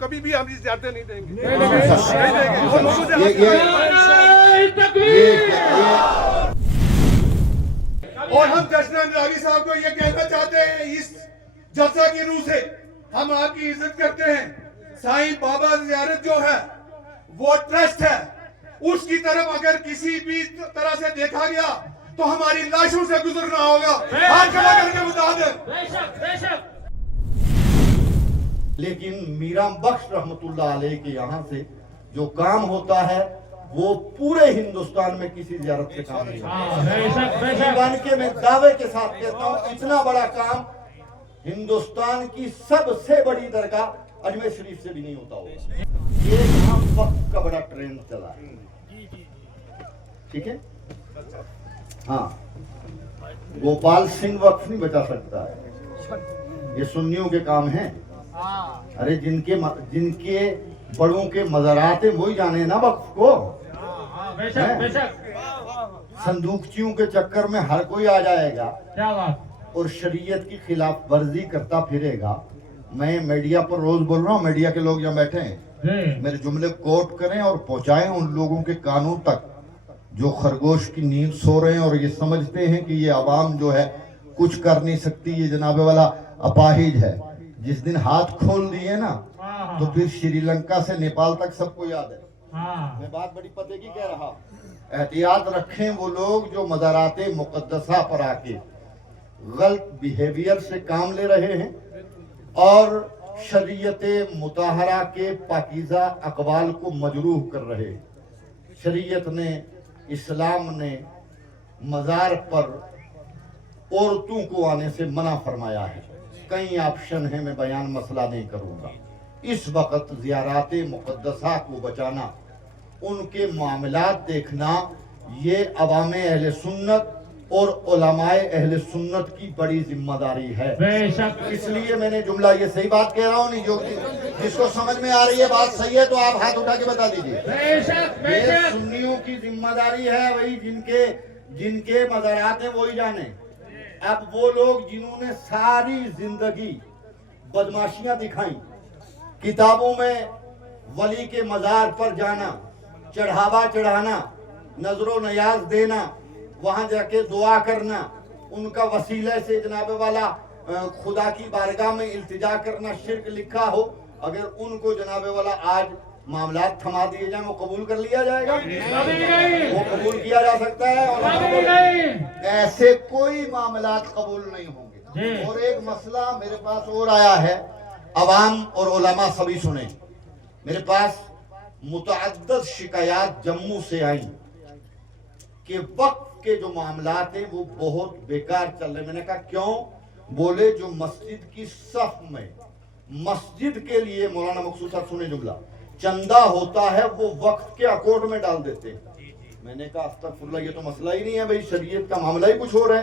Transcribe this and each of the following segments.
कभी भी हम इजाजत नहीं देंगे, नहीं देंगे। और लोगों से और हम जश्न अंद्रावी साहब को ये कहना चाहते हैं, इस जलसा की रूह से हम आपकी इज्जत करते हैं। साईं बाबा ज़ियारत जो है वो ट्रस्ट है, उसकी तरफ अगर किसी भी तरह से देखा गया तो हमारी लाशों से गुजरना होगा। हाथ खड़ा करके बता दें। लेकिन मीरा बख्श रहमतुल्लाह अलैह के यहाँ से जो काम होता है वो पूरे हिंदुस्तान में किसी ज़ियारत से काम नहीं होता। जीवन के मैं दावे के साथ कहता हूँ, इतना बड़ा काम हिंदुस्तान की सबसे बड़ी दरगाह अजमेर शरीफ से भी नहीं होता होगा। ये यहाँ वक्त का बड़ा ट्रेंड चला है, ठीक है। हाँ, गोपाल सिंह वक्फ नहीं बचा सकता है, ये सुन्नियों के काम है। अरे जिनके बड़ों के मज़ारात हैं वही जाने ना वक्फ को। संदूकचियों के चक्कर में हर कोई आ जाएगा और शरीयत की खिलाफ वर्जी करता फिरेगा। मैं मीडिया पर रोज बोल रहा हूँ, मीडिया के लोग यहाँ बैठे हैं, मेरे जुमले कोट करें और पहुंचाएं उन लोगों के कानों तक जो खरगोश की नींद सो रहे हैं और ये समझते हैं कि ये आवाम जो है कुछ कर नहीं सकती, ये जनाबे वाला अपाहिज है। जिस दिन हाथ खोल दिए ना तो फिर श्रीलंका से नेपाल तक सबको याद है। मैं बात बड़ी पते की कह रहा हूँ। एहतियात रखें वो लोग जो मज़ाराते मुक़द्दसा पर आके गलत बिहेवियर से काम ले रहे हैं और शरीयते मुताहरा के पाकीज़ा अक़वाल को मजरूह कर रहे हैं। शरीयत ने, इस्लाम ने मज़ार पर औरतों को आने से मना फरमाया है। कई ऑप्शन है, मैं बयान मसला नहीं करूँगा। इस वक्त ज़ियाराते मुक़द्दसा को बचाना, उनके मामलात देखना, ये अवामे अहले सुन्नत और उलमाए अहले सुन्नत की बड़ी जिम्मेदारी है। इसलिए मैंने जुमला, ये सही बात कह रहा हूँ नहीं, जो जिसको समझ में आ रही है बात सही है तो आप हाथ उठा के बता दीजिए। ये सुन्नियों की जिम्मेदारी है, वही जिनके मज़ारात हैं वही जाने। अब वो लोग जिन्होंने सारी जिंदगी बदमाशियां दिखाई, किताबों में वली के मज़ार पर जाना, चढ़ावा चढ़ाना, नजरो नयाज देना, वहां जाके दुआ करना, उनका वसीले से जनाबे वाला खुदा की बारगाह में इल्तिजा करना शिर्क लिखा हो, अगर उनको जनाबे वाला आज मामलात थमा दिए जाए वो कबूल कर लिया जाएगा? वो कबूल किया जा सकता है और ऐसे कोई मामलात कबूल नहीं होंगे। और एक मसला मेरे पास और आया है, अवाम और उलमा सभी सुने। मेरे पास मुतअद्दिद शिकायत जम्मू से आई कि वक्त के जो मामलात हैं वो बहुत बेकार चल रहे। मैंने कहा क्यों? बोले जो मस्जिद की सफ में मस्जिद के लिए, मौलाना मकसूद साहब सुने जुमला, चंदा होता है वो वक्त के अकोर्ड में डाल देते हैं। मैंने कहा अस्तगफुरुल्लाह, ये तो मसला ही नहीं है भाई, शरीयत का मामला ही कुछ और है।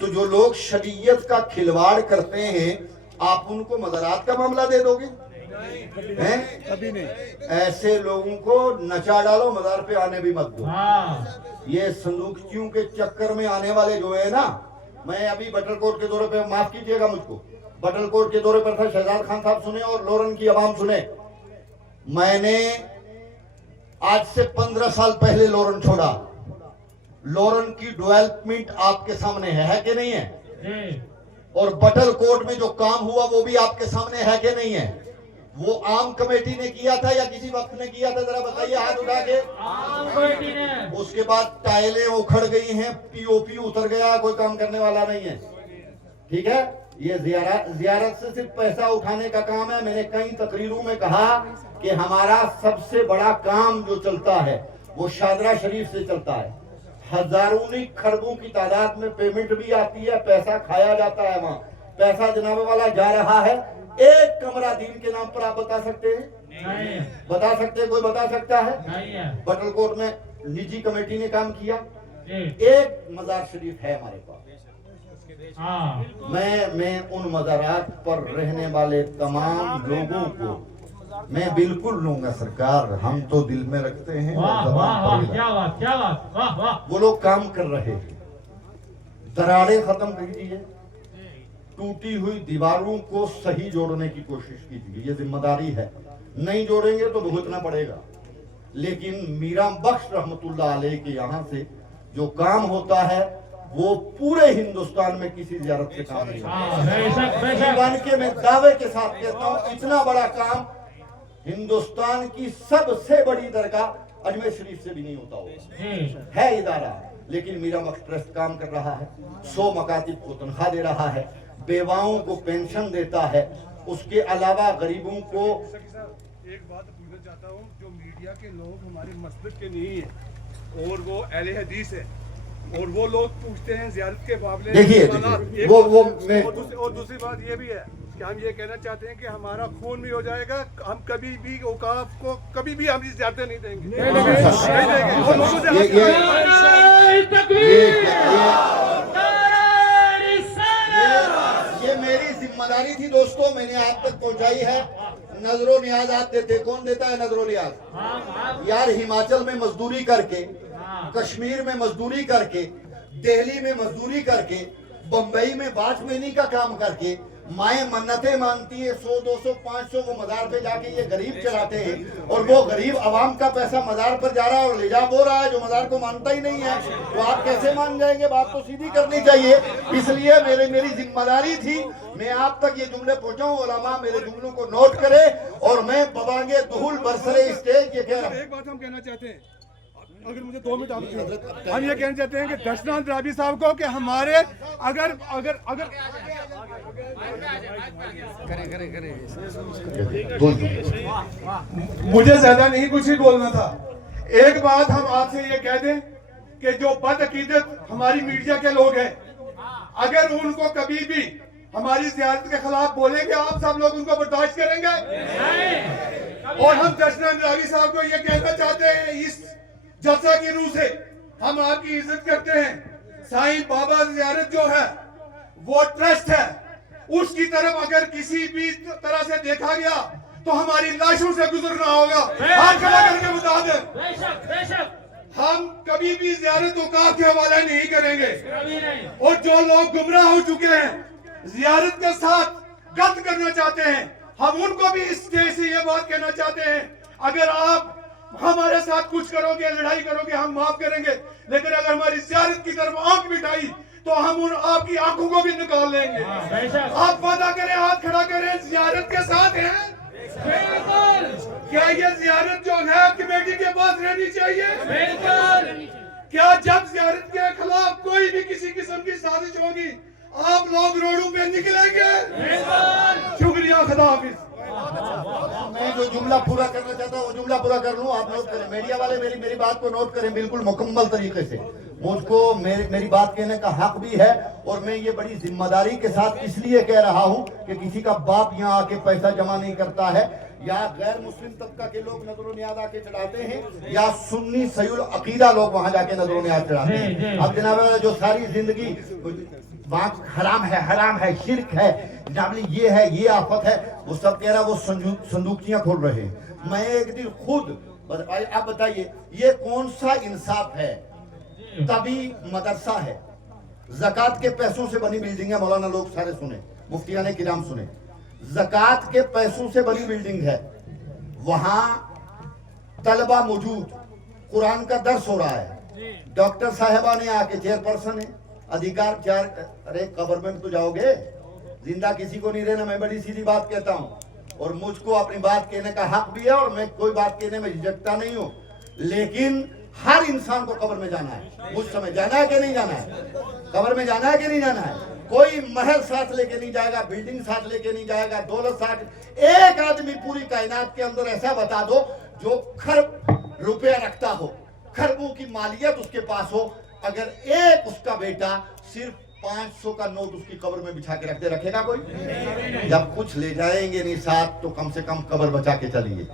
तो जो लोग शरीयत का खिलवाड़ करते हैं आप उनको मज़ारात का मामला दे दोगे? हैं? कभी नहीं। ऐसे लोगों को नचा डालो, मज़ार पे आने भी मत दो। ये संदूकचियों के चक्कर में आने वाले जो है ना, मैं अभी बटलकोट के दौरे पे, माफ कीजिएगा मुझको, बटलकोट के दौरे पर था, शहजाद खान साहब सुने और लोरन की आवाम सुने। मैंने आज से 15 साल पहले लोरन छोड़ा। लोरन की डेवलपमेंट आपके सामने है कि नहीं है? और बटलकोट में जो काम हुआ वो भी आपके सामने है कि नहीं है? वो आम कमेटी ने किया था या किसी वक्त ने किया था? जरा बताइए हाथ उठा के। आम कमेटी ने। उसके बाद टाइलें उखड़ गई हैं, पीओपी उतर गया, कोई काम करने वाला नहीं है। ठीक है, ये जियारत से सिर्फ पैसा उठाने का काम है। मैंने कई तकरीरों में कहा कि हमारा सबसे बड़ा काम जो चलता है वो शादरा शरीफ से चलता है। हजारों खरबों की तादाद में पेमेंट भी आती है, पैसा खाया जाता है, वहाँ पैसा जनाबे वाला जा रहा है। एक कमरा दीन के नाम पर आप बता सकते हैं? नहीं। बता सकते हैं? कोई बता सकता है? नहीं है। बटलकोट में निजी कमेटी ने काम किया, एक मजार शरीफ है हमारे पास। मैं उन मज़ारात पर रहने वाले तमाम लोगों को मैं बिल्कुल लूंगा सरकार, हम तो दिल में रखते हैं। वो लोग काम कर रहे हैं, दरारें खत्म कीजिए, टूटी हुई दीवारों को सही जोड़ने की कोशिश कीजिए, ये जिम्मेदारी है। नहीं जोड़ेंगे तो भुगतना पड़ेगा। लेकिन मीरा बख्श रहमतुल्लाह अलैह के यहाँ से जो काम होता है वो पूरे हिंदुस्तान में किसी ज़ियारत से काम नहीं होता। जीवन के मैं दावे के साथ कहता हूँ इतना बड़ा काम हिंदुस्तान की सबसे बड़ी दरगाह अजमेर शरीफ से भी नहीं होता होगा। है इदारा, लेकिन मीरा बख्श ट्रस्ट काम कर रहा है, 100 मकातिब को तनख्वाह दे रहा है, बेवाओं को पेंशन देता है, उसके अलावा गरीबों को। एक बात पूछना चाहता हूँ, जो मीडिया के लोग हमारे मस्जिद के नहीं है और वो अहले हदीस है और वो लोग पूछते हैं ज़ियारत के मामले में। देखिए वो और दूसरी बात ये भी है कि हम ये कहना चाहते हैं कि हमारा खून भी हो जाएगा, हम कभी भी औकाफ को कभी भी हम ज़ियारतें नहीं देंगे। ये मेरी जिम्मेदारी थी दोस्तों, मैंने आप तक पहुंचाई है। नजरो नियाज आप देते, कौन देता है नजरो नियाज? यार हिमाचल में मजदूरी करके, कश्मीर में मजदूरी करके, दिल्ली में मजदूरी करके, बम्बई में वॉचमैनी का काम करके माए मन्नतें मांगती है, 100, 200, 500 वो मजार पे जाके ये गरीब चलाते हैं और वो गरीब आवाम का पैसा मजार पर जा रहा है और ले जा वो रहा है जो मजार को मानता ही नहीं है। तो आप कैसे मान जाएंगे? बात तो सीधी करनी चाहिए। इसलिए मेरी जिम्मेदारी थी मैं आप तक ये जुमले पहुंचाऊं, उलमा मेरे जुमलों को नोट करे और मैं बबांगे दुहुल बरसरे स्टेज ये कह रहा हूँ। एक बात हम कहना चाहते हैं, अगर मुझे 2 मिनट आप, हम ये कहना चाहते हैं कि दशनान राबी साहब को कि हमारे अगर अगर अगर मुझे ज्यादा नहीं कुछ ही बोलना था। एक बात हम आपसे ये कह दें कि जो बदअकीदत हमारी मीडिया के लोग हैं, अगर उनको कभी भी हमारी ज़ियारत के खिलाफ बोलेंगे आप सब लोग उनको बर्दाश्त करेंगे? और हम दशनान राबी साहब को ये कहना चाहते हैं, इस जलसा की रूह से हम आपकी इज्जत करते हैं। साईं बाबा ज़ियारत जो है वो ट्रस्ट है, उसकी तरफ अगर किसी भी तरह से देखा गया तो हमारी लाशों से गुजरना होगा। हाथ खड़ा करके बता दें, हम कभी भी ज़ियारत औकाफ के हवाले नहीं करेंगे। और जो लोग गुमराह हो चुके हैं, ज़ियारत के साथ गलत करना चाहते हैं, हम उनको भी इस स्टेज से ये बात कहना चाहते हैं, अगर आप हमारे साथ कुछ करोगे, लड़ाई करोगे, हम माफ करेंगे, लेकिन अगर हमारी ज़ियारत की तरफ आंख मिटाई तो हम उन आपकी आंखों को भी निकाल लेंगे। आप वादा करें, हाथ खड़ा करें, ज़ियारत के साथ हैं? क्या ये ज़ियारत जो है कमेटी के पास रहनी चाहिए? क्या जब ज़ियारत के खिलाफ कोई भी किसी किस्म की साजिश होगी आप लोग रोडों पे निकलेंगे? शुक्रिया, खुदा हाफिज। मैं जो जुमला पूरा करना चाहता हूँ वो जुमला पूरा कर लूँ, आप नोट करें। मीडिया वाले मेरी बात को नोट करें बिल्कुल मुकम्मल तरीके से। मुझको मेरी बात कहने का हक भी है और मैं ये बड़ी जिम्मेदारी के साथ इसलिए कह रहा हूँ कि किसी का बाप यहाँ आके पैसा जमा नहीं करता है, या गैर मुस्लिम तबका के लोग नजरो नियाज आके चढ़ाते हैं, या सुन्नी सयूल अकीदा लोग वहाँ जाके नजरो नियाज चढ़ाते हैं। अब जनाब जो सारी जिंदगी वहाँ हराम है, शिरक है, जनाब ये है, ये आफत है, वो सब कह रहा वो संदूकियां खोल रहे हैं। मैं एक दिन खुद आप बताइए ये कौन सा इंसाफ है? तभी मदरसा है, ज़कात के पैसों से बनी बिल्डिंग है, मौलाना लोग सारे सुने, मुफ्तियाने किराम सुने, ज़कात के पैसों से बनी बिल्डिंग है, वहां तलबा मौजूद, कुरान का दर्स हो रहा है, डॉक्टर साहिबा ने आके चेयरपर्सन है, अधिकार चार, अरे कब्र में तो जाओगे, जिंदा किसी को नहीं रहना। मैं बड़ी सीधी बात कहता हूँ और मुझको अपनी बात कहने का हक भी है और मैं कोई बात कहने में झिझकता नहीं हूँ, लेकिन हर इंसान को कब्र में जाना है। उस समय जाना है कि नहीं जाना है? कब्र में जाना है कि नहीं जाना है? कोई महल साथ लेके नहीं जाएगा, बिल्डिंग साथ लेके नहीं जाएगा, दौलत साथ। एक आदमी पूरी कायनात के अंदर ऐसा बता दो जो खरब रुपया रखता हो, खरबों की मालियत उसके पास हो, अगर एक उसका बेटा सिर्फ 500 का नोट उसकी कब्र में बिछा के रखते, रखेगा कोई? जब कुछ ले जाएंगे नहीं साथ तो कम से कम कब्र बचा के चलिए।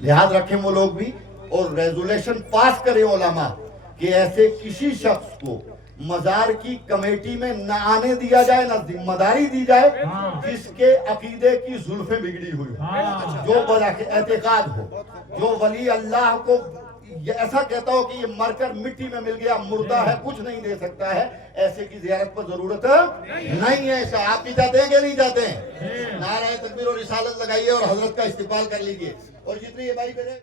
लिहाज रखें वो लोग भी और रेजोल्यूशन पास करे उलमा कि ऐसे किसी शख्स को मजार की कमेटी में न आने दिया जाए, न जिम्मेदारी दी जाए जिसके अकीदे की जुल्फे बिगड़ी हुई, जो बड़ा एतकाद हो, जो वली अल्लाह को ये ऐसा कहता हो कि ये मरकर मिट्टी में मिल गया, मुर्दा है, कुछ नहीं दे सकता है, ऐसे की ज़ियारत पर जरूरत नहीं है। ऐसा आप भी चाहते हैं कि नहीं चाहते हैं? नारे तकबीर और रिसालत लगाइए और हजरत का इस्तेमाल कर लीजिए। और जितने ये भाई मेरे